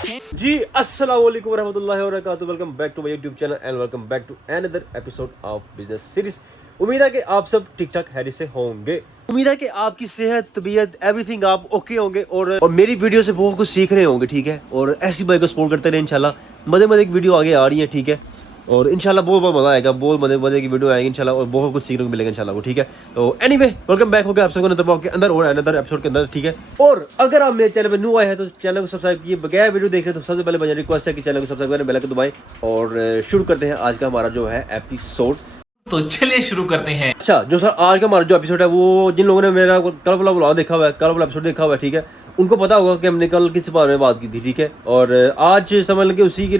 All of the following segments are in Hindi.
जी अस्सलाम वालेकुम रहमतुल्लाहि व बरकातुहू। Welcome back to my YouTube channel and welcome back to another episode of business series. उम्मीद है कि आप सब ठीक ठाक हैरी से होंगे। उम्मीद है कि आपकी सेहत, तबीयत, एवरीथिंग आप ओके होंगे और मेरी वीडियो से बहुत कुछ सीख रहे होंगे, ठीक है। और ऐसी भाई को सपोर्ट करते रहे इंशाल्लाह। मजे मजे की वीडियो आगे आ रही है, ठीक है। और इंशाल्लाह बहुत बहुत मजा आएगा, बहुत मजे मजे की वीडियो आएगी इंशाल्लाह और बहुत कुछ सीखने को मिलेगा इंशाल्लाह को, ठीक है। तो एनीवे वेलकम बैक हो गया आप सबको नदर ब्लॉग के अंदर और अनदर एपिसोड के अंदर, ठीक है। और अगर आप मेरे चैनल पे न्यू आए हैं तो चैनल को सब्सक्राइब किए बगैर वीडियो देख रहे हैं तो सबसे पहले मेरी रिक्वेस्ट है कि चैनल को सब्सक्राइब करें, बेल आइकन दबाएं और शुरू करते हैं आज का हमारा जो है एपिसोड। तो चलिए शुरू करते हैं। अच्छा, जो सर आज का हमारा जो एपिसोड है वो जिन लोगों ने मेरा कल वाला ब्लॉग देखा हुआ है, कल वाला एपिसोड देखा हुआ है, ठीक है, उनको पता होगा कि हमने कल किस बारे में बात की थी, ठीक है। और आज समझ लें कि उसी के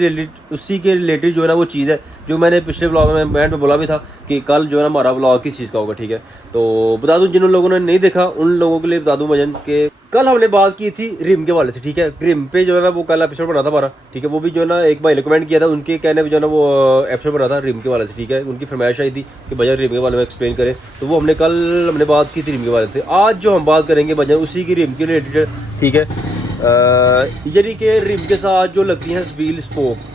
रिलेटेड जो है ना वो चीज़ है जो मैंने पिछले ब्लॉग में एंड में बोला भी था कि कल जो है ना हमारा ब्लॉग किस चीज़ का होगा, ठीक है। तो बता दूं जिन लोगों ने नहीं देखा उन लोगों के लिए बता दूं मजन के कल हमने बात की थी रिम के वाले से, ठीक है। रिम पे जो है ना वो कल एपिसोड बना था हमारा, ठीक है। वो भी जो है ना एक भाई ने कमेंट किया था, उनके कहने पे जो है ना वो एपिसोड बना था रिम के वाले से, ठीक है। उनकी फरमाइश आई थी कि भैया रिम के बारे में एक्सप्लेन करें, तो वो हमने बात की थी रिम के बारे से। आज जो हम बात करेंगे भैया उसी की रिम के रिलेटेड, ठीक है। यानी कि रिम के साथ जो लगती हैं व्हील स्पोक,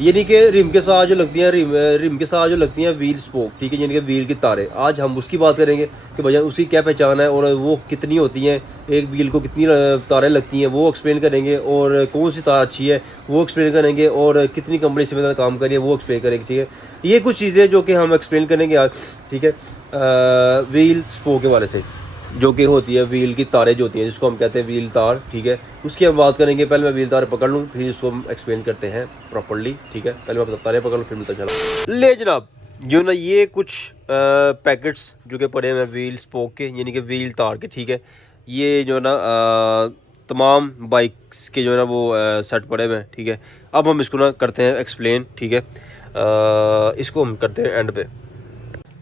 यानी कि रिम के साथ जो लगती हैं रिम के साथ जो लगती हैं व्हील स्पोक, ठीक है, यानी कि व्हील की तारें। आज हम उसकी बात करेंगे कि भैया उसकी क्या पहचान है और वो कितनी होती हैं, एक व्हील को कितनी तारें लगती हैं वो एक्सप्लेन करेंगे, और कौन सी तार अच्छी है वो एक्सप्लेन करेंगे, और कितनी कंपनी से मतलब काम करिए वो एक्सप्लेन करेंगे, ठीक है। ये कुछ चीज़ें जो कि हम एक्सप्लेन करेंगे आज, ठीक है, व्हील स्पोक के वाले से, जो कि होती है व्हील की तारें जो होती हैं जिसको हम कहते हैं व्हील तार, ठीक है। उसकी हम बात करेंगे। पहले मैं व्हील तार पकड़ लूँ फिर इसको हम एक्सप्लेन करते हैं प्रॉपर्ली, ठीक है। पहले मैं तारें पकड़ लूँ फिर मिलता चला ले जनाब। जो ना ये कुछ पैकेट्स जो कि पड़े हैं व्हील स्पोक के यानी कि व्हील तार के, ठीक है। ये जो ना तमाम बाइक्स के जो है ना वो सेट पड़े हुए हैं, ठीक है। अब हम इसको ना करते हैं एक्सप्लेन, ठीक है। इसको हम करते हैं एंड पे।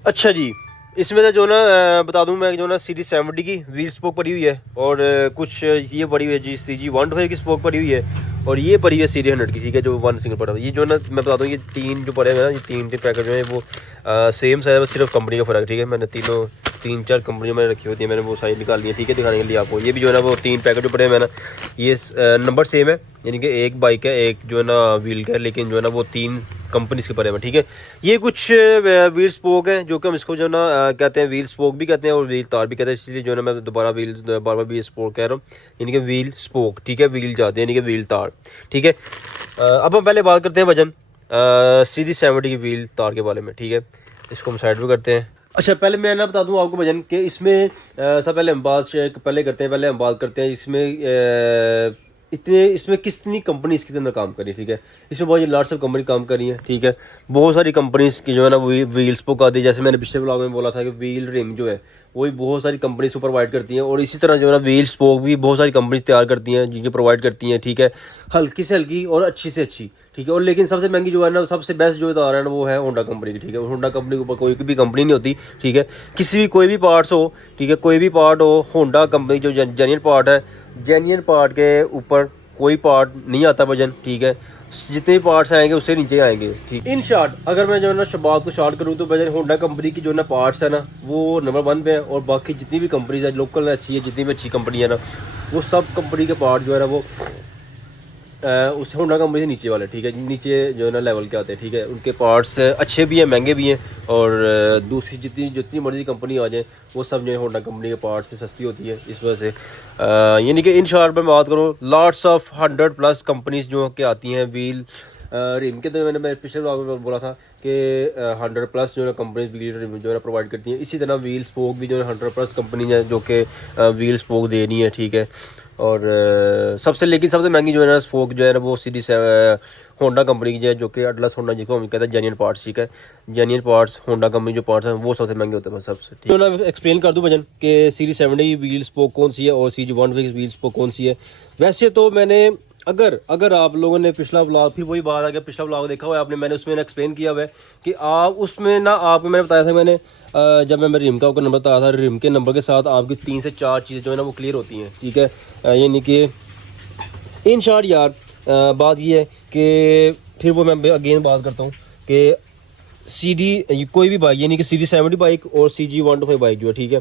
अच्छा जी, इसमें तो जो ना बता दूं मैं जो ना सीरीज 70 की व्हील स्पोक पड़ी हुई है, और कुछ ये पड़ी हुई है जी CG 125 की स्पोक पड़ी हुई है, और ये पड़ी हुई है सीरीज 100 की, ठीक है, जो वन सिंगल पड़ा हुआ है। ये जो ना मैं बता दूं ये तीन जो पड़े हुए हैं ना, ये तीन पैकेट जो है वो सेम साइज है, सिर्फ कंपनी का फ़र्क है, ठीक है। मैंने तीन चार कंपनियों में रखी होती है, मैंने वो साइज निकाल ली है, ठीक है, दिखाने के लिए आपको। ये भी जो है ना वो तीन पैकेट जो पड़े हुए हैं ना, ये नंबर सेम है, यानी कि एक बाइक है एक जो है ना व्हील का है, लेकिन जो है ना वो तीन कंपनीज के पड़े हुए हैं, ठीक है। ये कुछ व्हील स्पोक हैं जो कि हम इसको जो है ना कहते हैं व्हील स्पोक भी कहते हैं और व्हील तार भी कहते हैं, इसलिए जो है ना मैं दोबारा बार व्हील स्पोक कह रहा हूँ, यानी कि व्हील स्पोक, ठीक है, व्हील जाते हैं यानी कि व्हील तार, ठीक है। अब हम पहले बात करते हैं वजन सीरीज 70 की व्हील तार के बारे में, ठीक है। इसको हम साइड पे करते हैं। अच्छा, पहले मैं ना बता दूं आपको वजन के इसमें सब पहले हम बात करते हैं इसमें इसमें कितनी कंपनी इसके अंदर काम करी, ठीक है। इसमें बहुत लार्ज सब कंपनी काम करी है, ठीक है। बहुत सारी कंपनीज की जो है ना वो व्हील स्पोक आती है, जैसे मैंने पिछले ब्लॉग में बोला था कि व्हील रिम जो है वही बहुत सारी कंपनी से प्रोवाइड करती हैं, और इसी तरह जो है ना व्हील स्पोक भी बहुत सारी कंपनीज तैयार करती हैं जिनकी प्रोवाइड करती हैं, ठीक है। हल्की से हल्की और अच्छी से अच्छी, ठीक है। और लेकिन सबसे महंगी जो है ना, सबसे बेस्ट जो तार है ना वो है होंडा कंपनी की, ठीक है। होंडा कंपनी के ऊपर कोई भी कंपनी नहीं होती, ठीक है। किसी भी कोई भी पार्ट्स हो, ठीक है, कोई भी पार्ट हो, होंडा कंपनी जो जेन्युइन पार्ट है, जेन्युइन पार्ट के ऊपर कोई पार्ट नहीं आता वजन, ठीक है। जितने भी पार्ट्स आएंगे उससे नीचे आएंगे, ठीक। इन शॉर्ट अगर मैं जो है ना बात को शॉर्ट करूँ तो वजन होंडा कंपनी की जो है ना पार्ट्स है ना वो नंबर 1 पे है, और बाकी जितनी भी कंपनीज है लोकल अच्छी है, जितनी भी अच्छी कंपनी है ना वो सब कंपनी के पार्ट जो है ना वो उस होंडा कंपनी से नीचे वाले, ठीक है, नीचे जो है ना लेवल के आते हैं, ठीक है। उनके पार्ट्स अच्छे भी हैं, महंगे भी हैं, और दूसरी जितनी मर्जी कंपनी आ जाए वो सब जो है होंडा कंपनी के पार्ट्स से सस्ती होती है, इस वजह से यानी कि इन शॉर्ट में बात करूँ लॉट्स ऑफ 100+ कंपनीज जो कि आती हैं व्हील रिम के। तो मैंने पिछले ब्लॉग में बोला था कि 100+ जो है कंपनीज व्हील रिम जो है प्रोवाइड करती हैं। इसी तरह व्हील स्पोक भी जो है 100+ कंपनी है जो कि व्हील स्पोक दे रही है, ठीक है। और सबसे महंगी जो है ना स्पोक जो है ना वो सीरीज होंडा कंपनी की है, जो कि अटलस होंडा जिसको हम कहते हैं जेन्युइन पार्ट्स, ठीक है। जेन्युइन पार्ट्स होंडा कंपनी जो पार्ट्स हैं वो सबसे महंगे होते हैं सबसे, ठीक है। तो मैं एक्सप्लेन कर दूं वजन कि सीरीज 70 व्हील स्पोक कौन सी है और CG 125 व्हील स्पोक कौन सी है। वैसे तो मैंने अगर आप लोगों ने पिछला ब्लॉग, फिर वही बात आ गया, पिछला ब्लॉग देखा हुआ है आपने, मैंने उसमें एक्सप्लेन किया हुआ है कि आप उसमें ना आपको मैंने बताया था, मैंने जब मैं रिम का आपको नंबर बताया था, रिम के नंबर के साथ आपकी 3 से 4 चीज़ें जो है ना वो क्लियर होती हैं, ठीक है। यानी कि इन शॉर्ट यार बात ये है कि फिर वो मैं अगेन बात करता हूँ कि कोई भी बाइक यानी कि सीरीज 70 बाइक और CG 125 बाइक जो है, ठीक है,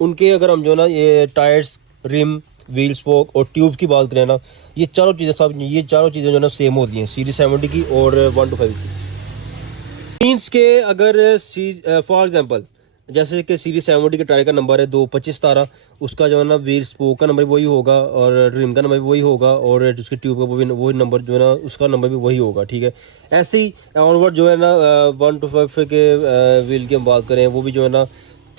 उनके अगर हम जो ना ये टायर्स, रिम, व्हील स्पोक और ट्यूब की बात करें ना, ये चारों चीज़ें जो है ना सेम होती हैं सीरीज 70 की और 125 की। मीन्स के अगर फॉर एग्जांपल जैसे कि सीरीज 70 के टायर का नंबर है 22517, उसका जो है ना व्हील स्पोक का नंबर भी वही होगा और रिम का नंबर भी वही होगा और उसके ट्यूब का वही नंबर जो है ना उसका नंबर भी वही होगा, ठीक है। ऐसे ही ऑनवर्ड जो है ना 125 के व्हील की हम बात करें, वो भी जो है ना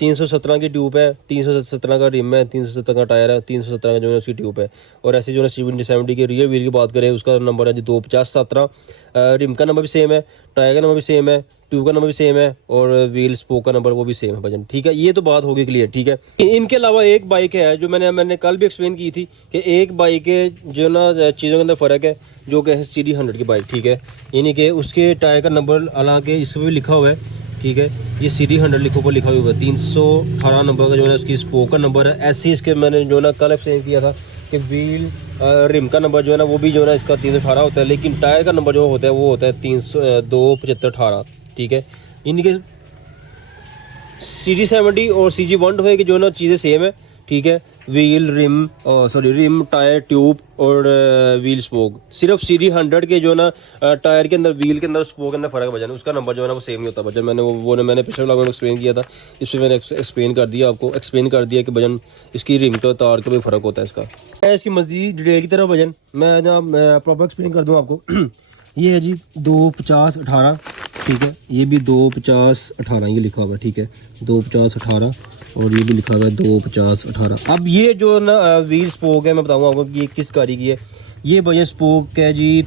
317 की ट्यूब है, 317 का रिम है, 317 का टायर है, 317 का जो है उसकी ट्यूब है। और ऐसे जो है 70 के रियर व्हील की बात करें, उसका नंबर है जी 25017, रिम का नंबर भी सेम है, टायर का नंबर भी सेम है, ट्यूब का नंबर भी सेम है और व्हील स्पोक का नंबर वो भी सेम है भजन, ठीक है। ये तो बात होगी क्लियर, ठीक है। इनके अलावा एक बाइक है जो मैंने कल भी एक्सप्लेन की थी कि एक बाइक है जो ना चीज़ों के अंदर फ़र्क है, जो कि है CD 100 की बाइक, ठीक है। यानी कि उसके टायर का नंबर हालांकि इस पर भी लिखा हुआ है, ठीक है, ये CD 100 लिखा हुआ है, 318 नंबर का जो है उसकी स्पोक का नंबर है। ऐसे ही इसके मैंने जो ना कल एक्सप्लेन किया था कि व्हील रिम का नंबर जो है ना वो भी जो है ना इसका 318 होता है, लेकिन टायर का नंबर जो होता है वो होता है 27518, ठीक है। इनके CD 70 और CG 125 की जो है ना चीज़ें सेम है, ठीक है। व्हील रिम टायर ट्यूब और व्हील स्पोक, सिर्फ CD 100 के जो है ना टायर के अंदर व्हील के अंदर स्पोक के अंदर फ़र्क है भजन, उसका नंबर जो है ना वो सेम नहीं होता भजन। मैंने पिछले व्लॉग में एक्सप्लेन किया था, इसमें मैंने एक्सप्लेन कर दिया कि भजन इसकी रिम तो तार का भी फ़र्क होता है इसका। इसकी मज़ीद डिटेल की तरफ भजन मैं ना प्रॉपर एक्सप्लेन कर दूँ आपको। ये है जी 25018, ठीक है, ये भी 25018 ये लिखा हुआ है, ठीक है, 25018 और ये भी लिखा हुआ है 25018। अब ये जो ना व्हील स्पोक है मैं बताऊँ आपको कि ये किस गाड़ी की है। ये भैया स्पोक है जी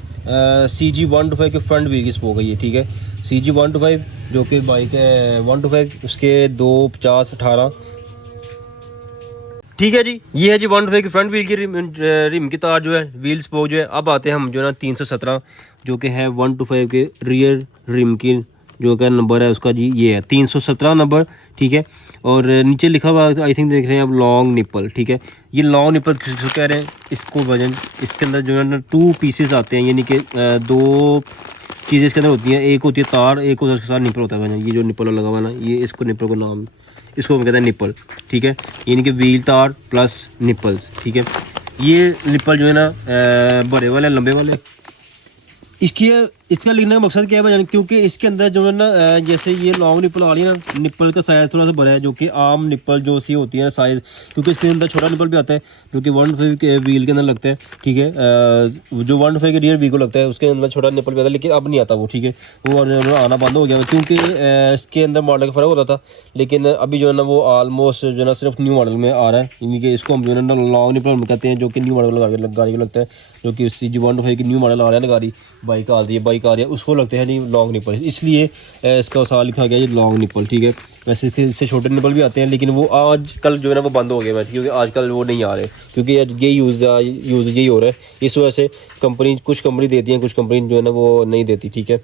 CG 125 के फ्रंट व्हील की स्पोक है ये, ठीक है। CG 125 जो कि बाइक है 125 उसके 25018, ठीक है जी। ये है जी 125 की फ्रंट व्हील की रिम की तार जो है व्हील स्पोक जो है। अब आते हैं हम जो है ना 317 जो कि है 125 के रियर रिम की जो का नंबर है उसका जी ये है 317 नंबर, ठीक है। और नीचे लिखा हुआ आई थिंक देख रहे हैं आप लॉन्ग निप्पल, ठीक है। ये लॉन्ग निप्पल किसको कह रहे हैं, इसको वजन इसके अंदर जो है ना 2 पीसेस आते हैं, यानी कि 2 चीज़ें इसके अंदर होती हैं, एक होती है तार, एक होता है उसके साथ निप्पल होता है वजन। ये जो निप्पल लगा हुआ है ना ये इसको निप्पल को नाम इसको हम कहते हैं निप्पल, ठीक है। यानी कि व्हील तार प्लस निप्पल्स, ठीक है। ये निप्पल जो है ना बड़े वाले लंबे वाले, इसका लिखने का मकसद क्या है भाई, क्योंकि इसके अंदर जो है ना जैसे ये लॉन्ग निप्पल आ रही है ना, निप्पल का साइज़ थोड़ा सा बड़ा है, जो कि आम निप्पल जो सी होती है साइज़, क्योंकि इसके अंदर छोटा निप्पल भी आता है जो कि 125 के व्हील के अंदर लगता है, ठीक है। जो 125 के रियर व्हील को लगता है उसके अंदर छोटा निप्पल भी आता है, लेकिन अब नहीं आता वो, ठीक है, वो आना बंद हो गया क्योंकि इसके अंदर मॉडल का फ़र्क होता था। लेकिन अभी जो है ना वो ऑलमोस्ट जो है ना सिर्फ न्यू मॉडल में आ रहा है, यानी कि इसको हम जो है ना लॉन्ग निप्पल कहते हैं, जो कि न्यू मॉडल गाड़ी को लगता है, जो कि CG 125 की न्यू मॉडल आ रहा है ना गाड़ी बाइक आ रही है उसको लगते हैं नहीं लॉन्ग निप्पल, इसलिए इसका साल लिखा गया ये लॉन्ग निप्पल, ठीक है। वैसे इससे छोटे निप्पल भी आते हैं, लेकिन वो आजकल जो है ना वो बंद हो गए हैं, क्योंकि आजकल वो नहीं आ रहे, क्योंकि ये यूज़ यही हो रहा है। इस वजह से कुछ कंपनी देती हैं, कुछ कंपनी जो है ना वो नहीं देती, ठीक है।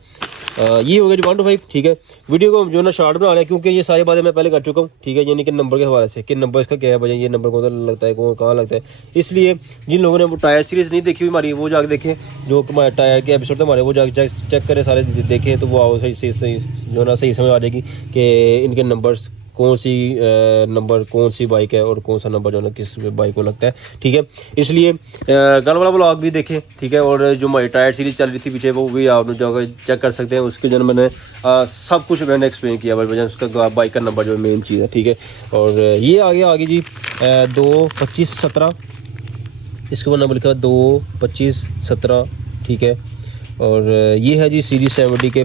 ये हो गया जी 125, ठीक है। वीडियो को जो है ना शॉर्ट बना रहे हैं क्योंकि ये सारी बातें मैं पहले कर चुका हूँ, ठीक है। यानी कि नंबर के हवाले से कि नंबर इसका क्या है भाई, ये नंबर कौन सा लगता है, कहाँ लगता है। इसलिए जिन लोगों ने वो टायर सीरीज़ नहीं देखी हुई हमारी वो जाकर देखें, जो हमारे टायर के एपिसोड थे हमारे वो जाकर चेक करें सारे देखें, तो वो आओ सही जो है ना सही समझ आ जाएगी कि इनके नंबर्स कौन सी बाइक है और कौन सा नंबर जो है ना किस बाइक को लगता है, ठीक है। इसलिए कल वाला ब्लॉग भी देखें, ठीक है। और जो हमारी टायर सीरीज चल रही थी पीछे वो भी आप जाकर चेक कर सकते हैं, उसके जो मैंने सब कुछ मैंने एक्सप्लेन किया भाई वजह उसका बाइक का नंबर जो मेन चीज़ है, ठीक है। और ये आगे जी 22517, इसके नंबर लिखा 22517, ठीक है। और ये है जी CD 70 के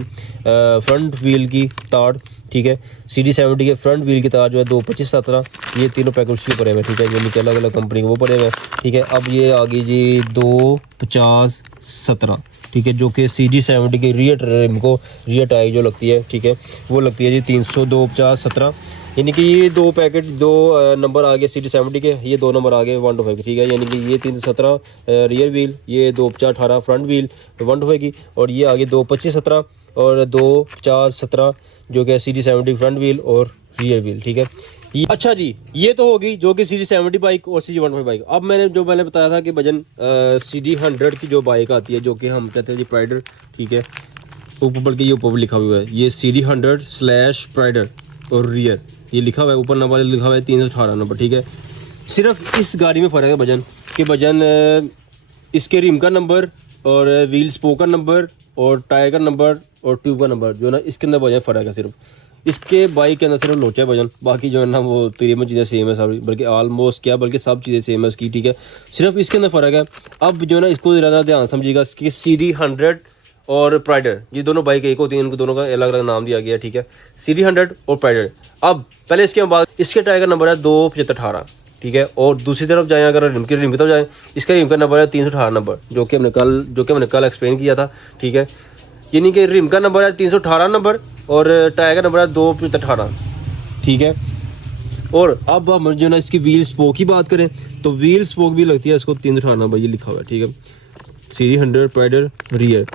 फ्रंट व्हील की तार, ठीक है। CD 70 के फ्रंट व्हील की तार जो है 22517, ये तीनों पैकेट उसके पड़े हुए, ठीक है, यानी कि अलग अलग कंपनी के वो पड़े हुए हैं, ठीक है। अब ये आ गई जी 25017, ठीक है, जो कि CD 70 की रियर टायर जो लगती है, ठीक है, वो लगती है जी 25017, यानी कि ये दो नंबर आ गए CD 70 के, ये 2 नंबर आ गए 125 के, ठीक है। यानी कि ये 317 रियर व्हील, ये 25018 फ्रंट व्हील 125 की, और ये आ गए 22517 और 25017 जो कि CD 70 फ्रंट व्हील और रियर व्हील, ठीक है। अच्छा जी, ये तो होगी जो कि CD 70 बाइक और CG 125 बाइक। अब मैंने बताया था कि भजन CD 100 की जो बाइक आती है जो कि हम कहते हैं जी प्राइडर, ठीक है, ऊपर बल्कि ये ऊपर लिखा हुआ है ये CD 100/प्राइडर और रियर ये लिखा हुआ है, ऊपर नंबर लिखा हुआ है 318 नंबर, ठीक है। सिर्फ इस गाड़ी में फ़र्क है भजन इसके वजन इसके रिम का नंबर और व्हील स्पोक का नंबर और टायर का नंबर और ट्यूब का नंबर जो है ना इसके अंदर वजन फ़र्क है सिर्फ। इसके बाइक के अंदर सिर्फ नोचा है वजन, बाकी जो है ना वो तकरीबन चीज़ें सेम है सारी, बल्कि ऑलमोस्ट क्या बल्कि सब चीज़ें सेम है इसकी, ठीक है। सिर्फ इसके अंदर फ़र्क है। अब जो है ना इसको ज़रा ध्यान समझिएगा, इसकी CD100 और प्राइडर ये दोनों बाइक एक होती हैं, इनको दोनों का अलग अलग नाम दिया गया है, ठीक है। CD100 और प्राइडर। अब पहले इसके बाद इसके टायर का नंबर है 27518, ठीक है। और दूसरी तरफ जाएँ, अगर रिम की तरफ जाएँ, इसका रिम का नंबर है 318 नंबर, जो कि हमने कल एक्सप्लेन किया था, ठीक है। यानी कि रिम का नंबर है 318 नंबर और टायर का नंबर है 27518, ठीक है। और अब हम जो है ना इसकी व्हील स्पोक की बात करें तो व्हील स्पोक भी लगती है इसको 318 नंबर, ये लिखा हुआ है, ठीक है। CD100 प्राइडर रियर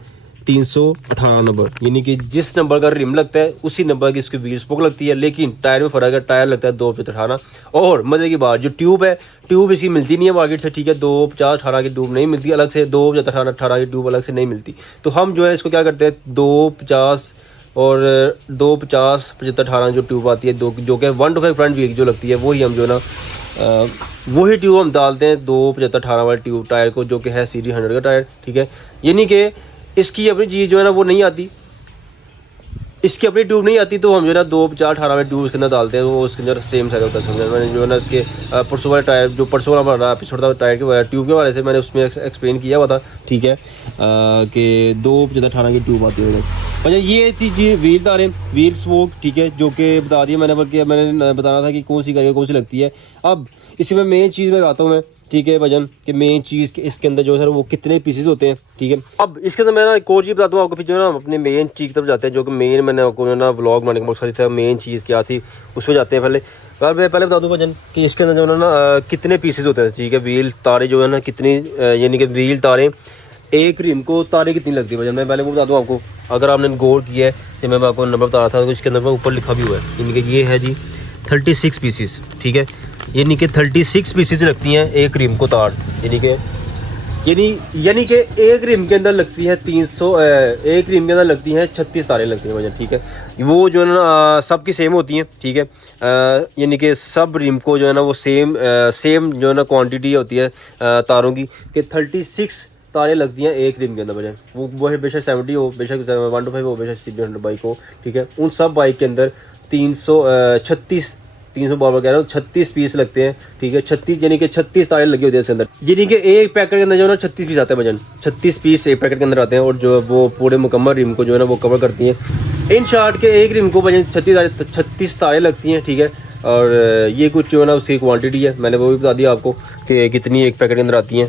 318 नंबर, यानी कि जिस नंबर का रिम लगता है उसी नंबर की इसकी व्हील स्पोक लगती है, लेकिन टायर में फ़र्क है, टायर लगता है 27518। और मजे की बात, जो ट्यूब है, ट्यूब इसकी मिलती नहीं है मार्केट से, ठीक है। 25018 की ट्यूब नहीं मिलती अलग से, 27518 की ट्यूब अलग से नहीं मिलती। तो हम जो है इसको क्या करते हैं, 250 और 250 7518 जो ट्यूब आती है, जो कि 125 फ्रंट व्हील जो लगती है, वही हम जो है ना वही ट्यूब हम डालते हैं 27518 वाली ट्यूब टायर को, जो कि है CD100 का टायर, ठीक है। यानी कि इसकी अपनी चीज़ जो है ना वो नहीं आती, इसकी अपनी ट्यूब नहीं आती, तो हम जो है ना 25018 में ट्यूब इसके अंदर डालते हैं, वो उसके अंदर सेम साइज होता है। समझ मैंने जो है ना इसके परसों वाले टायर, जो परसों वाला हमारा एपिसोड था टायर के ट्यूब के बारे से, मैंने उसमें एक्सप्लेन किया हुआ था, ठीक है, कि 25018 की ट्यूब आती है। अच्छा, ये थी जी व्हील तारें, व्हील स्पोक, ठीक है, जो कि बता दिया मैंने, बल्कि मैंने बताना था कि कौन सी करके कौन सी लगती है। अब इसी में मेन चीज़ मैं बताता हूँ मैं, ठीक है, वजन कि मेन चीज़ के इसके अंदर जो है वो कितने पीसेस होते हैं, ठीक है। अब इसके अंदर मैं ना एक और चीज़ बताता हूँ आपको, फिर जो है ना अपने मेन चीज़ की तरफ जाते हैं, जो कि मेन मैंने आपको ना व्लॉग बनाने का मकसद था, मेन चीज़ क्या थी उसमें जाते हैं। मैं पहले बता दूँ वजन कि इसके अंदर जो है ना कितने पीसेस होते हैं, ठीक है। व्हील तारे जो है ना कितनी, यानी कि व्हील तारें एक रिम को तारे कितनी लगती है वजन, मैं पहले वो बता दूँ आपको। अगर आपने गौर किया है कि मैं आपको नंबर बता रहा था, तो इसके अंदर ऊपर लिखा भी हुआ है, यानी कि ये है जी 36 पीसीस, ठीक है। यानी कि 36 पीसेस लगती हैं एक रिम को तार, यानी कि एक रिम के अंदर लगती है 300, एक रिम के अंदर लगती हैं 36 तारें लगती हैं वजन, ठीक है। वो जो है ना सब की सेम होती हैं, ठीक है। यानी कि सब रिम को जो है ना वो सेम जो है ना क्वांटिटी होती है तारों की, कि 36 तारें लगती हैं एक रिम के अंदर वजन। वो है बेशक 70 हो, बेशक 125 हो, बेशक CD100 बाइक हो, ठीक है। उन सब बाइक के अंदर 300 बार कह रहा हूँ 36 पीस लगते हैं, ठीक है। 36 यानी कि 36 तारें लगी होती है उसके अंदर, यानी कि एक पैकेट के अंदर जो है ना 36 पीस आते हैं वजन, 36 पीस एक पैकेट के अंदर आते हैं, और जो वो पूरे मुकम्मल रिम को जो है ना वो कवर करती हैं। इन शॉर्ट के एक रिम को वजन 36 तारें लगती हैं, ठीक है। और ये कुछ जो है ना उसकी क्वान्टिटी है, मैंने वो भी बता दिया आपको कि कितनी एक पैकेट के अंदर आती हैं।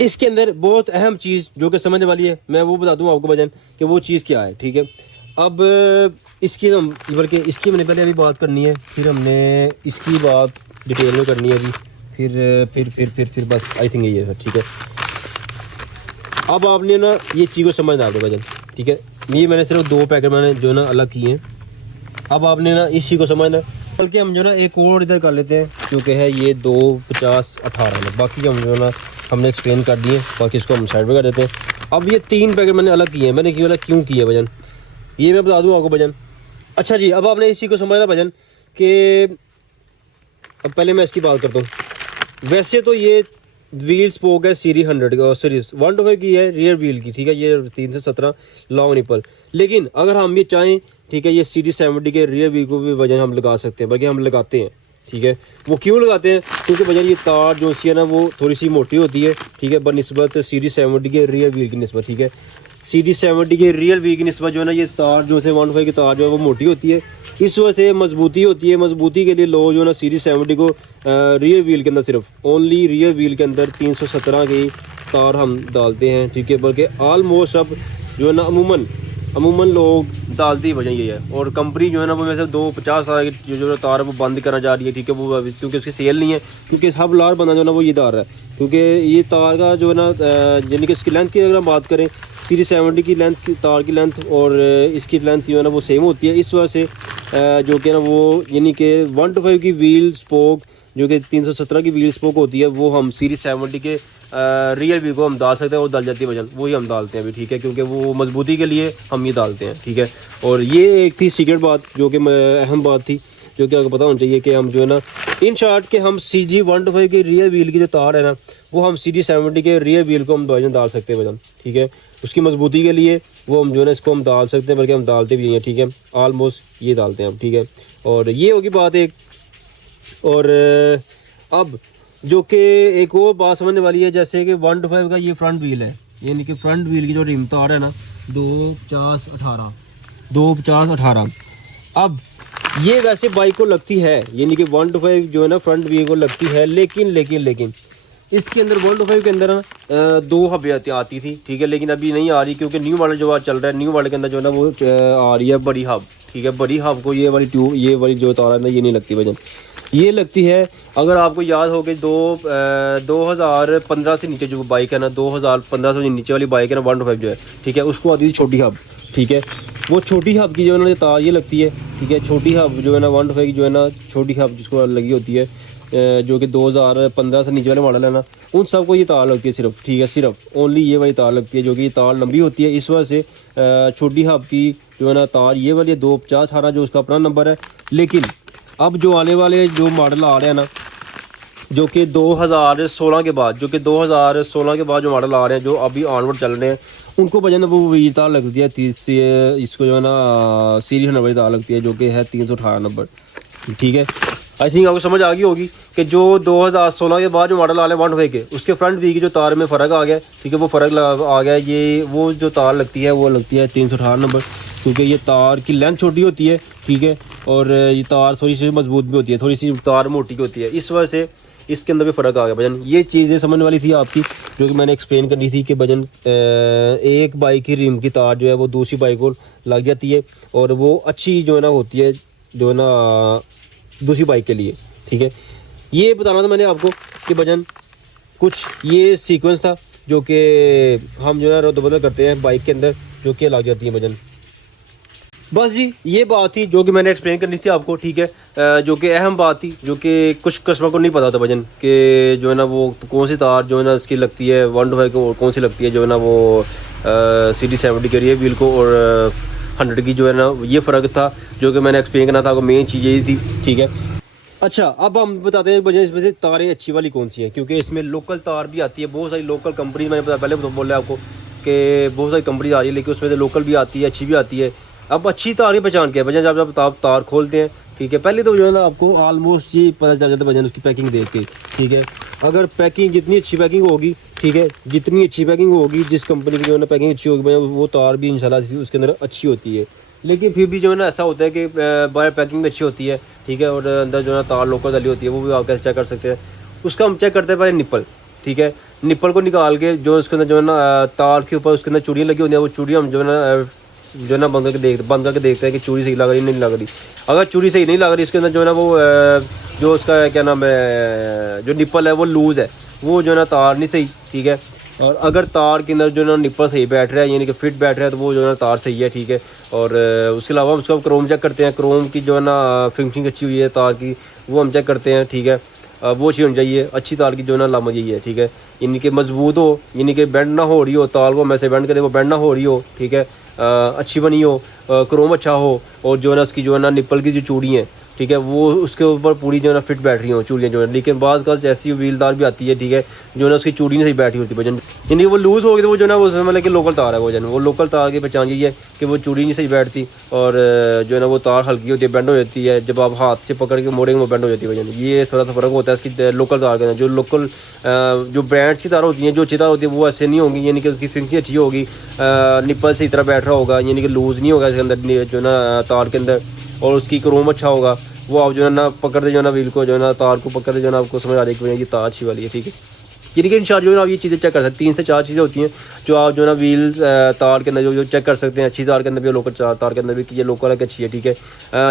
इसके अंदर बहुत अहम चीज़ जो कि समझने वाली है, मैं वो बता दूँ आपको वजन कि वो चीज़ क्या है, ठीक है। अब इसकी हम बल्कि इसकी मैंने पहले अभी बात करनी है, फिर हमने इसकी बात डिटेल में करनी है अभी, फिर बस आई थिंक ये है, ठीक है। अब आपने ना ये चीज़ को समझना है वजन, ठीक है। ये मैंने सिर्फ 2 पैकेट मैंने जो है ना अलग किए हैं। अब आपने ना इस चीज़ को समझना, बल्कि हम जो ना एक और इधर कर लेते हैं, क्योंकि है ये 25018 में, बाकी हम जो ना हमने एक्सप्लेन कर दिए, बाकी इसको हम साइड में कर देते हैं। अब ये 3 पैकेट मैंने अलग किए हैं, मैंने क्यों किया वजन, ये मैं बता दूँ आपको वजन। अच्छा जी, अब आपने इसी को समझना वजन कि अब पहले मैं इसकी बात करता हूँ। वैसे तो ये व्हील स्पोक है CD100 का, सॉरी 125 की है रियर व्हील की, ठीक है। ये 317 लॉन्ग निपल, लेकिन अगर हम ये चाहें, ठीक है, ये CD70 के रियर व्हील को भी वजन हम लगा सकते हैं, बल्कि हम लगाते हैं, ठीक है। वो क्यों लगाते हैं, क्योंकि वजन ये तार जो सी है ना वो थोड़ी सी मोटी होती है, ठीक है, बनिस्बत CD70 के रियर व्हील की निस्बत, ठीक है। CD70 के रियल व्हील की निस्बत जो है ना ये तार जो है 125 की तार जो है वो मोटी होती है, इस वजह से मजबूती होती है। मजबूती के लिए लोग जो है ना CD70 को रियर व्हील के अंदर सिर्फ ओनली रियर व्हील के अंदर 317 की तार हम डालते हैं, ठीक है। बल्कि ऑलमोस्ट अब जो है ना अमूमन लोग डालते ही वजह ये है, और कंपनी जो है ना वो वैसे 250 की जो तार है वो बंद करना चाह रही है, ठीक है। वो क्योंकि उसकी सेल नहीं है, क्योंकि सब लार बंदा जो है ना वो ये तार है, क्योंकि ये तार का जो है ना यानी कि इसकी लेंथ की अगर हम बात करें, CD70 की लेंथ, तार की लेंथ और इसकी लेंथ जो है ना वो सेम होती है। इस वजह से जो कि ना वो यानी कि 125 की व्हील स्पोक जो कि 317 की व्हील स्पोक होती है, वो हम CD70 के रियल व्हील को हम डाल सकते हैं, और डाल जाती है वजन, वही हम डालते हैं अभी, ठीक है। क्योंकि वो मजबूती के लिए हम ये डालते हैं, ठीक है। और ये एक थी सीक्रेट बात जो कि अहम बात थी, जो कि आपको पता होना चाहिए कि हम जो है ना इन शॉर्ट के हम CG125 के रियर व्हील की जो तार है ना, वो हम CG70 के रियर व्हील को हम वजन डाल सकते हैं वजन, ठीक है। उसकी मजबूती के लिए वो हम जो है ना इसको हम डाल सकते हैं, बल्कि हम डालते भी हैं, ठीक है। ऑलमोस्ट ये डालते हैं हम, ठीक है। और ये होगी बात एक। और अब जो कि एक और बात समझने वाली है, जैसे कि 125 का ये फ्रंट व्हील है, यानी कि फ्रंट व्हील की जो रिम तार है ना 250/18। अब ये वैसे बाइक को लगती है, यानी कि 125 जो है ना फ्रंट व्हील को लगती है, लेकिन इसके अंदर 125 के अंदर ना 2 हबें आती थी, ठीक है। लेकिन अभी नहीं आ रही, क्योंकि न्यू मॉडल जो आज चल रहा है, न्यू मॉडल के अंदर जो है ना वो आ रही है बड़ी हब, ठीक है। बड़ी हब को ये वाली ट्यूब, ये वाली जो तार है ना, ये नहीं लगती वजन, ये लगती है। अगर आपको याद हो कि 2015 से नीचे जो बाइक है ना, 2015 से नीचे वाली बाइक है ना 125 जो है, ठीक है, उसको आती थी छोटी हब, ठीक है। वो छोटी हब की जो है ना तार ये लगती है, ठीक है। छोटी हब जो है ना 125 की जो है ना छोटी हब जिसको लगी होती है, जो कि 2015 से नीचे वाले मॉडल है ना, उन सबको ये तार लगती है सिर्फ, ठीक है। सिर्फ ओनली ये वाली तार लगती है, जो कि ये तार लंबी होती है, इस वजह से छोटी हब की जो है ना तार ये वाली 250/18 जो उसका अपना नंबर है। लेकिन अब जो आने वाले जो मॉडल आ रहे हैं ना, जो कि 2016 के बाद, जो जो मॉडल आ रहे हैं, जो अभी ऑनवर्ड चल रहे हैं, उनको वजन वो व्हील तार लगती है 30 से, इसको जो है ना सीरीज नंबर तार लगती है, जो कि है 318 नंबर, ठीक है। आई थिंक आपको समझ आ गई होगी कि जो 2016 के बाद जो मॉडल आ रहे हैं 125 के, उसके फ्रंट व्हील की जो तार में फ़र्क आ गया, ठीक है, वो फ़र्क आ गया। ये वो जो तार लगती है वो लगती है 318 नंबर, क्योंकि ये तार की लेंथ छोटी होती है, ठीक है। और ये तार थोड़ी सी मजबूत भी होती है, थोड़ी सी तार मोटी होती है, इस वजह से इसके अंदर भी फ़र्क आ गया वजन। ये चीज़ें समझने वाली थी आपकी, जो कि मैंने एक्सप्लेन करनी थी कि वजन एक बाइक की रिम की तार जो है वो दूसरी बाइक को लग जाती है, और वो अच्छी जो है ना होती है, जो है ना दूसरी बाइक के लिए, ठीक है। ये बताना था मैंने आपको कि वजन कुछ ये सीक्वेंस था, जो कि हम जो है रद्द बदल करते हैं बाइक के अंदर, जो कि लग जाती है वजन। बस जी ये बात थी जो कि मैंने एक्सप्लेन करनी थी आपको, ठीक है। जो कि अहम बात थी, जो कि कुछ कस्टमर को नहीं पता था वजन के, जो है ना वो कौन सी तार जो है ना उसकी लगती है 125 को, और कौन सी लगती है जो है ना वो CG70 के रियर व्हील को, और 100 की जो है ना, ये फ़र्क था जो कि मैंने एक्सप्लेन करना था आपको। मेन चीज़ यही थी, ठीक है। अच्छा, अब हम बताते हैं वजन इसमें से तारें अच्छी वाली कौन सी हैं, क्योंकि इसमें लोकल तार भी आती है, बहुत सारी लोकल कंपनी, मैंने पहले बोला आपको कि बहुत सारी कंपनी आ रही है, लेकिन उसमें से लोकल भी आती है, अच्छी भी आती है। अब अच्छी तार की पहचान क्या है, वजन जब आप तार खोलते हैं, ठीक है, पहले तो जो है ना आपको ऑलमोस्ट ये पता चल जाता है वजन उसकी पैकिंग देख के, ठीक है। अगर पैकिंग जितनी अच्छी पैकिंग होगी, ठीक है, जितनी अच्छी पैकिंग होगी, जिस कंपनी की जो है ना पैकिंग अच्छी होगी, वो तार भी इंशाल्लाह उसके अंदर अच्छी होती है। लेकिन फिर भी जो है ना ऐसा होता है कि बाहर पैकिंग भी अच्छी होती है, ठीक है, और अंदर जो है ना तार लोकल डाली होती है, वो भी आप कैसे चेक कर सकते हैं। उसका हम चेक करते हैं पहले निप्पल, ठीक है। निप्पल को निकाल के जो उसके अंदर जो है ना तार के ऊपर उसके अंदर चूड़ियाँ लगी होती हैं, वो चूड़ियाँ हम जो है ना बंद करके देखते हैं कि चूड़ी सही लग रही नहीं लग रही। अगर चूड़ी सही नहीं लग रही, इसके अंदर जो है ना वो जो उसका क्या नाम है, जो निप्पल है वो लूज़ है, वो जो है ना तार नहीं सही, ठीक है। और अगर तार के अंदर जो है ना निप्पल सही बैठ रहा है, यानी कि फिट बैठ रहा है, तो वो जो है ना तार सही है, ठीक है। और उसके अलावा हम उसका क्रोम चेक करते हैं, क्रोम की जो है ना फिनिशिंग अच्छी हुई है तार की, वो हम चेक करते हैं, ठीक है। वो चीज़ होनी चाहिए अच्छी तार की, जो है ना लामत यही है, ठीक है। यानी कि मजबूत हो, यानी कि बेंड ना हो रही हो, तार को मैसे बेंड करे वो बेंड ना हो रही हो, ठीक है। अच्छी बनी हो, क्रोम अच्छा हो, और जो है ना उसकी जो है ना निप्पल की जो चूड़ी हैं, ठीक है, वो उसके ऊपर पूरी जो है ना फिट बैठ रही हो चूड़ियाँ जो है। लेकिन बाद कल ऐसी व्हीलदार भी आती है, ठीक है, जो है ना उसकी चूड़ी नहीं सही बैठी होती वजन, यानी वो लूज़ हो गई, तो वो जो है ना वो मतलब कि लोकल तार है वो वजन, वो लोकल तार की पहचान यही है कि वो चूड़ी नहीं सही बैठती, और जो है ना वो तार हल्की होती है, बेंड हो जाती है, जब आप हाथ से पकड़ के मोड़ेंगे वो बेंड हो जाती है वजन। ये थोड़ा सा फ़र्क होता है इसकी लोकल तार के अंदर। जो लोकल जो ब्रांड्स की तार होती हैं, जो अच्छी तार होती है, वो ऐसे नहीं होंगी, यानी कि उसकी फिनिशिंग अच्छी होगी, निप्पल सही तरह बैठ रहा होगा, यानी कि लूज़ नहीं होगा इसके अंदर जो है ना तार के अंदर, और उसकी क्रोम अच्छा होगा। वो आप जो है ना पकड़ते जो है ना व्हील को, जो है ना तार को पकड़ते जो है ना आपको समझ आ रही है कि ये तार अच्छी वाली है, ठीक है। यानी कि इंशाल्लाह जो है ना आप ये चीज़ें चेक कर सकते हैं। 3 से 4 चीज़ें होती हैं जो आप जो है ना व्हील तार के अंदर जो चेक कर सकते हैं, अच्छी तार के अंदर भी, लोकल तार के अंदर भी, कि ये लोकल है कि अच्छी है, ठीक है।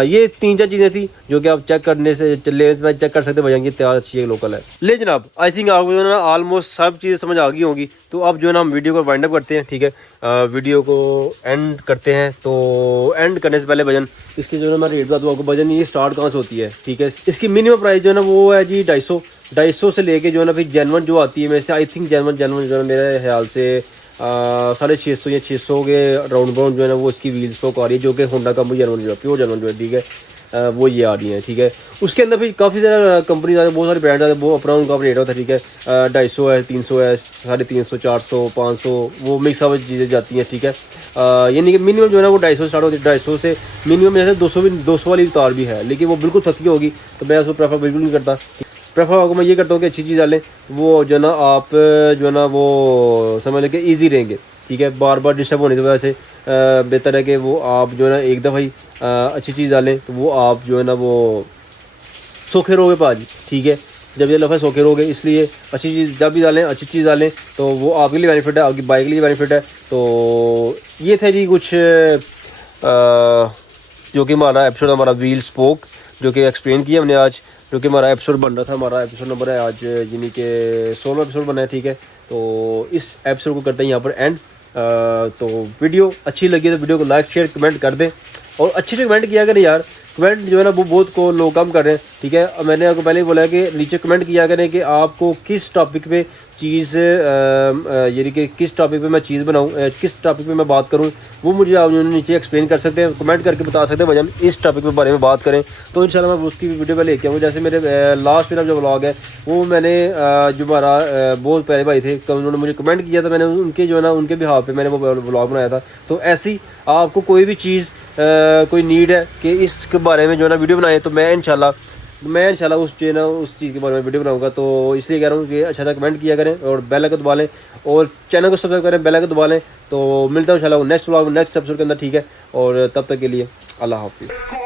ये 3-4 चीज़ें थी जो कि आप चेक करने से लेने से चेक कर सकते हैं भैया, तार अच्छी है लोकल है। ले जनाब, आई थिंक आपको जो है ना ऑलमोस्ट सब चीज़ें समझ आ गई होंगी। तो अब जो है ना हम वीडियो को वाइंड अप करते हैं, ठीक है। वीडियो को एंड करते हैं। तो एंड करने से पहले वजन इसकी जो है मैं रेट बता दूँ आपको। वजन ये स्टार्ट कहाँ से होती है, ठीक है। इसकी मिनिमम प्राइस जो है ना वो है जी 250 से लेके जो है ना फिर जेनवन जो आती है, मेरे से आई थिंक जेनवन जो है मेरे ख्याल से 650 या 600 के राउंड बाउंड जो है ना वो इसकी व्हील स्टॉक आ रही है, जो कि होंडा कंपनी जेनवन जो है, प्योर जेनवन जो है, ठीक है। वो ये आ रही हैं, ठीक है। उसके अंदर फिर काफ़ी ज़्यादा कंपनी आते हैं, बहुत सारे ब्रांड आते हैं, वो अपना उनका रेट होता है, ठीक है। 250 है, 300 है, 350, 400, 500, वो मिक्स अप चीज़ें जाती हैं, ठीक है। यानी कि मिनिमम जो है ना वो 250 स्टार्ट होती है, 250 से मिनिमम जैसे 200 वाली तार भी है, लेकिन वो बिल्कुल सस्ती होगी, तो मैं उसको प्रेफर बिल्कुल नहीं करता। प्रेफर आपको मैं ये करता हूँ कि अच्छी चीज़ डालें, वो जो है ना आप जो है ना वो समझ लें कि ईजी रहेंगे, ठीक है। बार बार डिस्टर्ब होने की वजह से बेहतर है कि वो आप जो है ना एक दफ़ा ही अच्छी चीज़ डालें, तो वो आप जो है ना वो सोखे रहोगे पाजी, ठीक है। जब ये लफा सोखे रहोगे, इसलिए अच्छी चीज़ जब भी डालें, अच्छी चीज़ डालें, तो वो आपके लिए बेनिफिट है, आपकी बाइक के लिए बेनिफिट है। तो ये थे जी कुछ जो कि हमारा एपिसोड, हमारा व्हील स्पोक जो कि एक्सप्लेन किया हमने आज, जो कि हमारा एपिसोड बन रहा था। हमारा एपिसोड नंबर है आज यानी कि 16 एपिसोड बना है, ठीक है। तो इस एपिसोड को करते हैं यहाँ पर एंड। तो वीडियो अच्छी लगी तो वीडियो को लाइक शेयर कमेंट कर दें, और अच्छे से कमेंट किया करें यार। कमेंट जो है ना वो बहुत को लोग कम कर रहे हैं, ठीक है। मैंने आपको पहले ही बोला है कि नीचे कमेंट किया करें कि आपको किस टॉपिक पे चीज़ यानी कि किस टॉपिक पे मैं चीज़ बनाऊँ, किस टॉपिक पे मैं बात करूँ, वो मुझे आप नीचे एक्सप्लेन कर सकते हैं, कमेंट करके बता सकते हैं भजन इस टॉपिक के बारे में बात करें, तो इंशाल्लाह मैं उसकी वीडियो पे लेके आऊँ। जैसे मेरे लास्ट मेरा जो व्लॉग है वो मैंने जो हमारा बहुत प्यारे भाई थे, तो उन्होंने मुझे कमेंट किया था, मैंने उनके जो है ना उनके बिहाफ पे मैंने वो व्लॉग बनाया था। तो ऐसी आपको कोई भी चीज़ कोई नीड है कि इसके बारे में जो है ना वीडियो बनाए, तो मैं इंशाल्लाह उस जो है ना उस चीज़ के बारे में वीडियो बनाऊंगा। तो इसलिए कह रहा हूँ कि अच्छा सा कमेंट किया करें और बेल आइकन दबा लें और चैनल को सब्सक्राइब करें, बेल आइकन दबा लें। तो मिलता हूँ इंशाल्लाह नेक्स्ट व्लॉग नेक्स्ट एपिसोड के अंदर, ठीक है। और तब तक के लिए अल्लाह हाफिज़।